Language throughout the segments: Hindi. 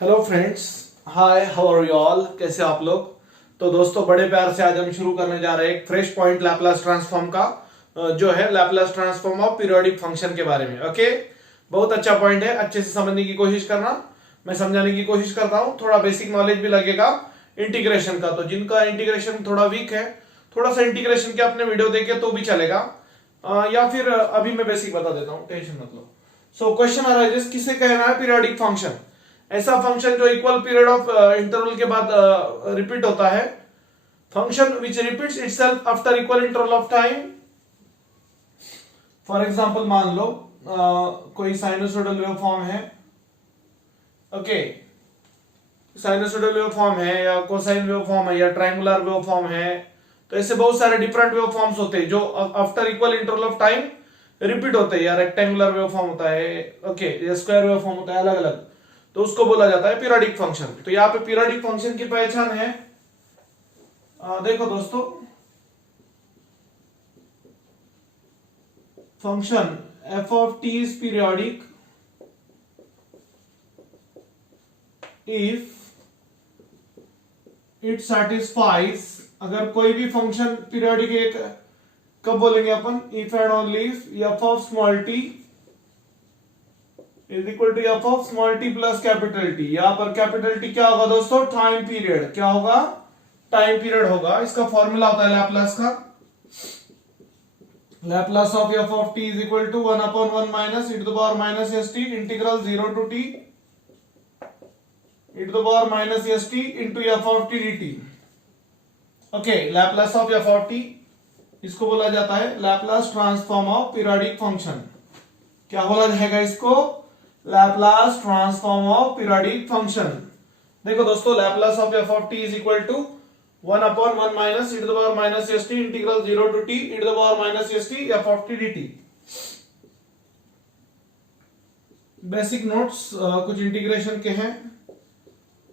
Hello friends, hi, how are you all. कैसे आप लोग। तो दोस्तों, बड़े प्यार से आज हम शुरू करने जा रहे हैं एक फ्रेश पॉइंट लैपलास ट्रांसफॉर्म का, जो है Laplace transform of periodic function के बारे में। ओके, बहुत अच्छा पॉइंट है, अच्छे से समझने की कोशिश करना। मैं समझाने की कोशिश करता हूँ, थोड़ा बेसिक नॉलेज भी लगेगा इंटीग्रेशन का। तो जिनका इंटीग्रेशन थोड़ा वीक है, थोड़ा सा इंटीग्रेशन के अपने वीडियो देखे तो भी चलेगा, या फिर अभी मैं बेसिक बता देता हूँ, टेंशन मत लो। सो क्वेश्चन अराइजेस, किसे कहना है पीरियोडिक फंक्शन? ऐसा फंक्शन जो इक्वल पीरियड ऑफ इंटरवल के बाद रिपीट होता है। Function which repeats itself after equal interval of time. For example, मान लो कोई साइनोसोइडल वेवफॉर्म है। ओके, साइनोसोइडल वेवफॉर्म है या कोसाइन वेवफॉर्म है या ट्रायंगुलर वेवफॉर्म है। तो ऐसे बहुत सारे डिफरेंट वेवफॉर्म्स होते हैं जो after equal interval of time repeat होते हैं। या रेक्टेंगुलर वेवफॉर्म होता है, ओके, या स्क्वायर वेवफॉर्म होता है, अलग अलग। तो उसको बोला जाता है पीरियोडिक फंक्शन। तो यहाँ पे पीरियोडिक फंक्शन की पहचान है, देखो दोस्तों, function F of T is periodic if it satisfies. अगर कोई भी फंक्शन पीरियोडिक है, कब बोलेंगे अपन? If and only if F of small T is equal to F of small T plus capital T. यहां पर कैपिटल टी क्या होगा दोस्तों? Time period. क्या होगा? टाइम पीरियड होगा। इसका फॉर्मूला होता है लैपलास का। Laplace of F of T is equal to 1/1 minus e to the power minus S T integral 0 to T e to the power minus S T into F of T D T. Okay, Laplace of F of T, इसको बोला जाता है Laplace transform of periodic function. क्या बोला जाएगा इसको? Laplace transform of periodic function. देखो दोस्तों, Laplace of F of T is equal to 1/1 minus e to the power minus S T integral 0 to T e to the power minus S T F of T dt। Basic notes कुछ इंटीग्रेशन के हैं।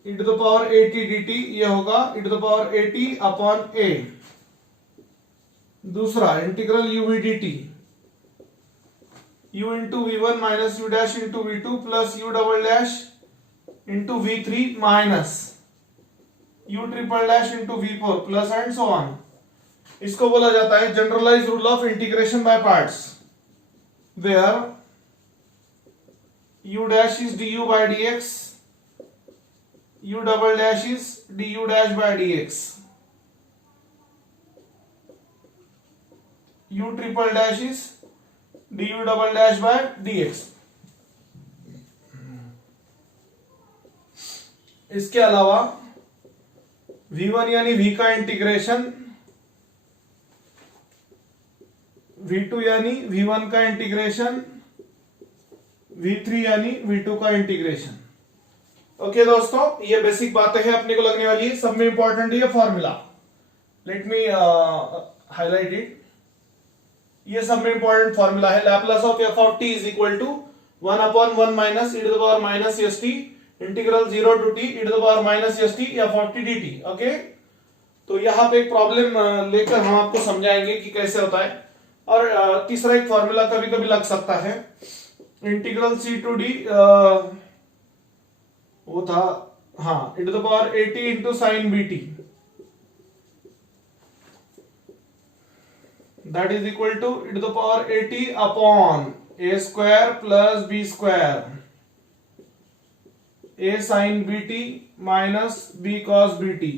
e to the power at dt ये होगा e to the power at upon a। दूसरा integral uv dt, u into v1 minus u dash into v2 plus u double dash into v3 minus u triple dash into v4 plus and so on. इसको बोला जाता है generalise rule of integration by parts, where u dash is du by dx, u double dash is du dash by dx, u triple dash is du double dash by dx। इसके अलावा v1 यानी v का इंटीग्रेशन, v2 यानी v1 का इंटीग्रेशन, v3 यानी v2 का इंटीग्रेशन। ओके दोस्तों, ये बेसिक बातें हैं अपने को लगने वाली है। सब में इंपॉर्टेंट है formula. Let me highlight it. ये सब में इंपॉर्टेंट फॉर्मूला है। Laplace of F of T is equal to 1/1 minus e to the power minus S T integral 0 to T e to the power minus S T F of T dt। Okay, तो यहाँ पे एक प्रॉब्लम लेकर हम आपको समझाएंगे कि कैसे होता है। और तीसरा एक फॉर्मूला कभी कभी लग सकता है, इंटीग्रल सी टू डी, वो था, हाँ, e to the power 80 into sine B T, that is equal to e to the power 80 upon a square plus b square, a sine B T minus b cos B T,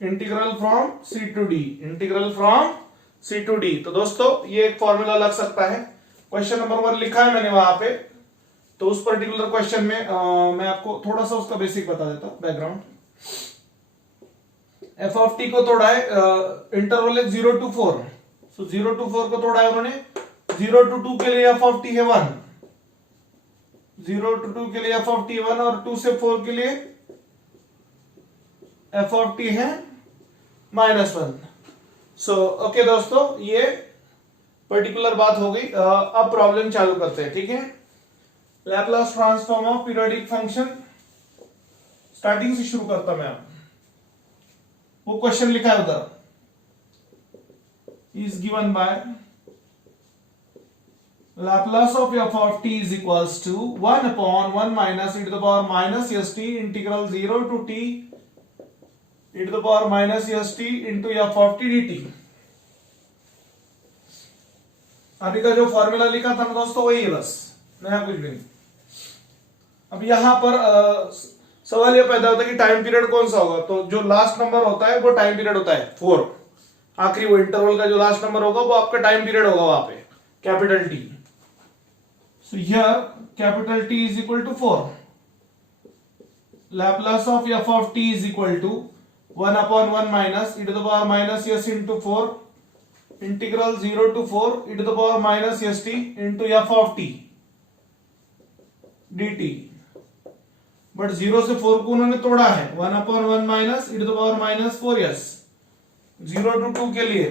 integral from c to d, integral from c to d। तो दोस्तों, ये एक फॉर्मूला लग सकता है। क्वेश्चन नंबर 1 लिखा है मैंने वहां पे। तो उस पर्टिकुलर क्वेश्चन में मैं आपको थोड़ा सा उसका बेसिक बता देता हूं, बैकग्राउंड। एफ ऑफ टी को तोड़ा है, इंटरवल है 0 टू 4। सो 0 टू 4 को तोड़ा है उन्होंने। 0 टू 2 के लिए एफ ऑफ टी है 1, 0 टू 2 के लिए एफ ऑफ टी 1 और 2 से 4 के लिए एफ ऑफ टी है -1। सो ओके दोस्तों, ये पर्टिकुलर बात हो गई। अब प्रॉब्लम चालू करते हैं, ठीक है। Laplace transform of periodic function, starting से शुरू करता मैं। वो क्वेश्चन लिखा है उधर, is given by Laplace of f of t is equals to 1 upon 1 minus e to the power minus st integral 0 to t e to the power minus st into f of t dt। अभी का जो फॉर्मूला लिखा था ना दोस्तों वही है, बस नया कुछ भी नहीं। अब यहां पर सवाल ये पैदा होता है कि टाइम पीरियड कौन सा होगा, तो जो लास्ट नंबर होता है वो टाइम पीरियड होता है 4। आखिरी वो इंटरवल का जो लास्ट नंबर होगा वो आपका टाइम पीरियड होगा वहां पे, capital T. So here capital T is equal to 4. Laplace of f of t is equal to 1 upon 1 minus e to the power minus s into 4 integral 0 to 4 e to the power minus st into f of t dt। But 0 से 4 को उन्होंने तोड़ा है, 1 upon 1 minus e to the power minus 4s 0 to 2 के लिए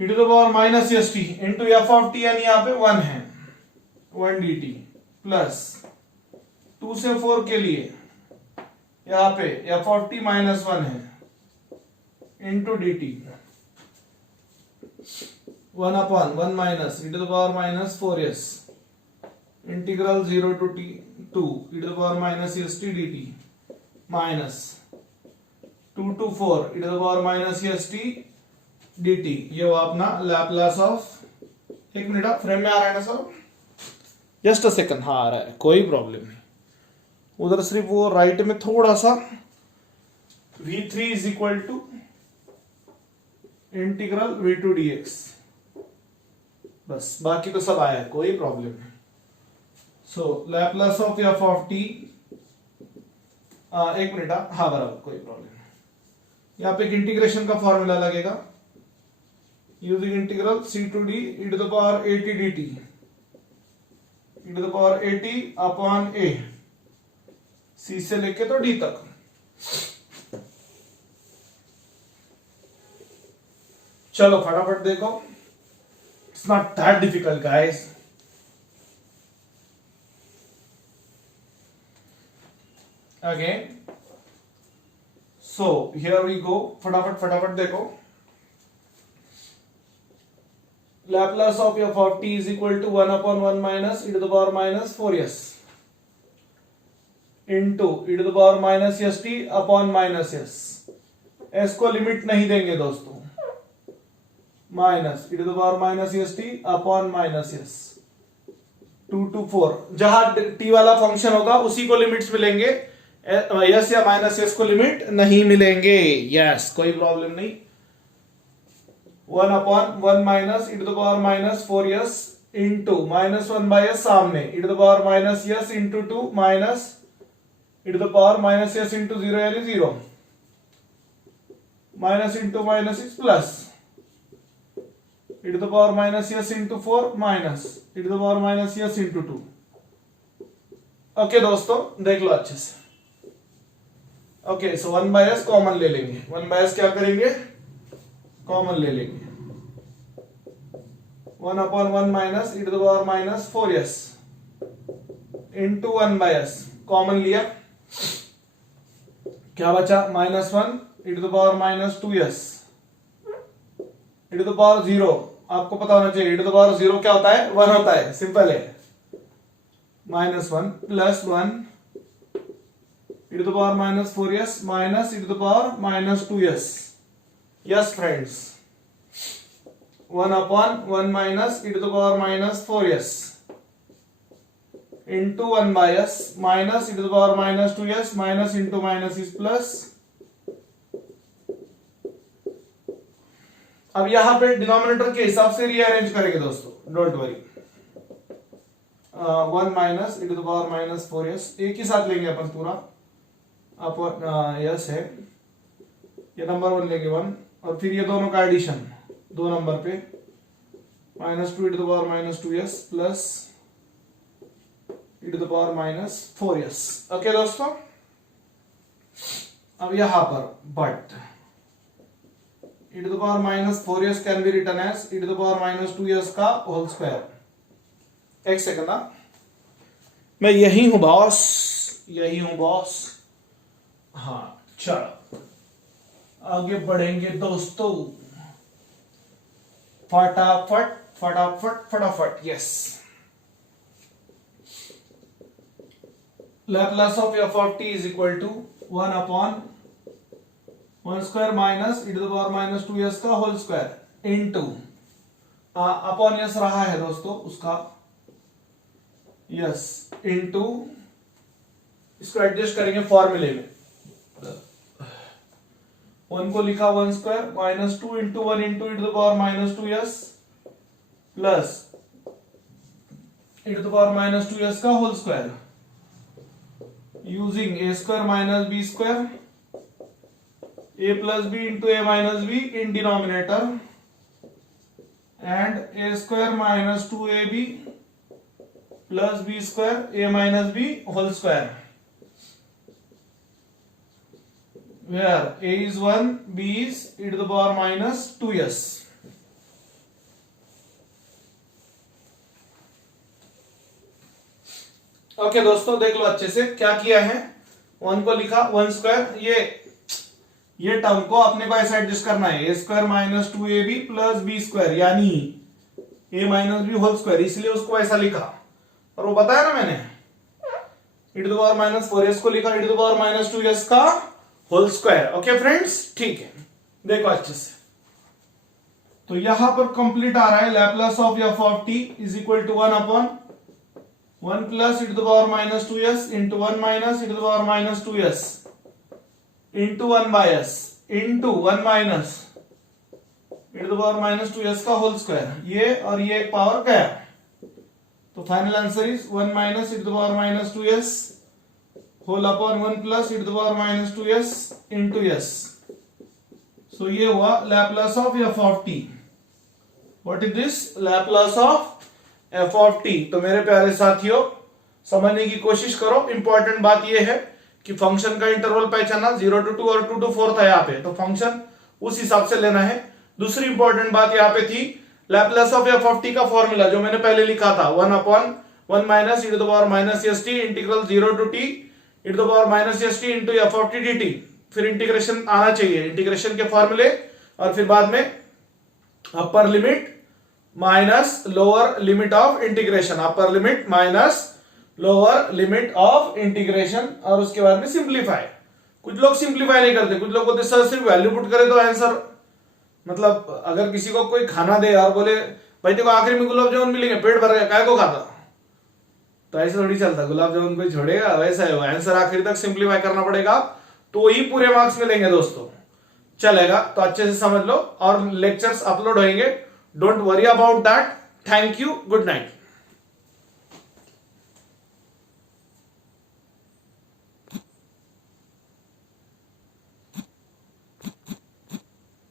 e to the power minus st into f of t यानी यहाँ पे 1 है 1 dt प्लस 2 से 4 के लिए यहाँ पे f of t minus 1 है into dt 1 upon 1 minus e to the power minus 4s integral 0 to t 2 e to the power minus st dt minus 2 to 4 e to the power minus st dt। ये वो अपना लैपलास ऑफ, एक मिनट फ्रेम में आ रहा है ना सर, जस्ट अ सेकंड, हाँ आ रहा है, कोई प्रॉब्लम नहीं। उधर सिर्फ वो राइट में थोड़ा सा v3 is equal to integral v2 dx, बस बाकी तो सब आया है, कोई प्रॉब्लम नहीं। So Laplace of f of t, एक मिनट, हाँ बराबर, कोई प्रॉब्लम नहीं। यहाँ पे एक इंटीग्रेशन का फॉर्मूला लगेगा, using integral c to d e to the power at dt e to the power at upon a, c से लेके तो d तक। चलो फटाफट देखो, it's not that difficult guys. Again so here we go, फटाफट फटाफट देखो। Laplace of f of t is equal to 1 upon 1 minus e to the power minus 4s into e to the power minus st upon minus s। s को लिमिट नहीं देंगे दोस्तों, minus e to the power minus st upon minus s 2 to 4। जहां t वाला फंक्शन होगा उसी को लिमिट्स मिलेंगे, s या माइनस s को लिमिट नहीं मिलेंगे। यस, कोई प्रॉब्लम नहीं। 1 upon 1 minus e to the power minus 4s into minus 1 by s सामने e to the power minus s into 2 minus e to the power minus s into 0 यानी 0 minus into minus is plus e to the power minus s into 4 minus e to the power minus s into 2। Okay दोस्तों देख लो अच्छे से। Okay so 1 by s common ले लेंगे, 1 by s क्या करेंगे, कॉमन ले लेंगे। 1 upon 1 minus e to the power minus 4s into 1 by s, common लिया, क्या बचा, minus 1 e to the power minus 2s e to the power 0। आपको पता होना चाहिए e to the power 0 क्या होता है, 1 होता है, सिंपल है। Minus 1 plus 1 e to the power minus 4s minus e to the power minus 2s। Yes friends, 1 upon 1 minus e to the power minus 4s into 1 by s minus e to the power minus 2s minus into minus is plus। अब यहां पे डिनोमिनेटर के हिसाब से रीअरेंज करेंगे दोस्तों, don't worry. 1 minus e to the power minus 4s एक ही साथ लेंगे अपन पूरा, अपन यस है, ये नंबर 1 लेंगे 1, और फिर ये दोनों का एडिशन दो नंबर पे minus 2 e to the power minus 2s plus e to the power minus 4s। Okay दोस्तों, अब यहां पर but e to the power minus 4s can be written as e to the power minus 2s का होल स्क्वायर। एक सेकंड, मैं यही हूं बॉस, यही हूं बॉस। हाँ चलो आगे बढ़ेंगे दोस्तों। फटाफट फटाफट फटाफट, yes. Laplace of F of T is equal to 1 upon 1 square minus e to the power minus 2s का whole square into upon yes रहा है दोस्तों उसका यस इनटू, इसको एडजस्ट करेंगे फॉर्मूले में। 1 को लिखा 1 square minus 2 into 1 into e to the power minus 2s plus e to the power minus 2s का whole square using a square minus b square a plus b into a minus b in denominator and a square minus 2ab plus b square a minus b whole square where a is 1, b is e to the power minus 2s। Okay दोस्तों देख लो अच्छे से क्या किया है। 1 को लिखा 1 स्क्वायर, ये टर्म को अपने को ऐसा एडजस्ट करना है, A square minus 2ab plus B square यानी a minus B whole square, इसलिए उसको ऐसा लिखा। और वो बताया ना मैंने e to the power minus 4s को लिखा e to the power minus 2s का होल स्क्वायर। ओके फ्रेंड्स, ठीक है, देखो अच्छे से। तो यहां पर कंप्लीट आ रहा है Laplace of F of T is equal to 1 upon 1 plus e to the power minus 2s into 1 minus e to the power minus 2s into 1 by s into 1 minus e to the power minus 2s का होल स्क्वायर, ये और ये एक पावर गया। तो final answer is 1 minus e to the power minus 2s whole upon 1 plus e to the power minus 2s into s। So ये हुआ Laplace of f of t। What is this? Laplace of f of t। तो मेरे प्यारे साथियों समझने की कोशिश करो। इंपॉर्टेंट बात ये है कि फंक्शन का इंटरवल पहचाना 0 to 2 और 2 to 4 था यहाँ पे, तो फंक्शन उस हिसाब से लेना है। दूसरी इंपॉर्टेंट बात यहाँ पे थी Laplace of f of t का फॉर्मूला जो मैंने पहले लिखा था 1 upon 1 minus e to the power minus s t integral 0 to t e to the power minus s t into f of t dt। फिर इंटीग्रेशन आना चाहिए, इंटीग्रेशन के फॉर्मूले, और फिर बाद में upper limit minus lower limit of integration, upper limit minus lower limit of integration, और उसके बाद में सिंप्लीफाई। कुछ लोग सिंप्लीफाई नहीं करते, कुछ लोग बोलते सर सिर्फ वैल्यू पुट करे तो आंसर, मतलब अगर किसी को कोई खाना दे और बोले भाई देखो आखिरी में गुलाब जामुन मिलेंगे, पेट भर गया, काय को खाता, तो ऐसे थोड़ी चलता, गुलाब जामुन कोई छोड़ेगा, वैसा है, आंसर आखिर तक सिंप्लीफाई करना पड़ेगा, तो ही पूरे मार्क्स मिलेंगे दोस्तों। चलेगा, तो अच्छे से समझ लो, और लेक्चर्स अपलोड होंगे, don't worry about that. Thank you, good night.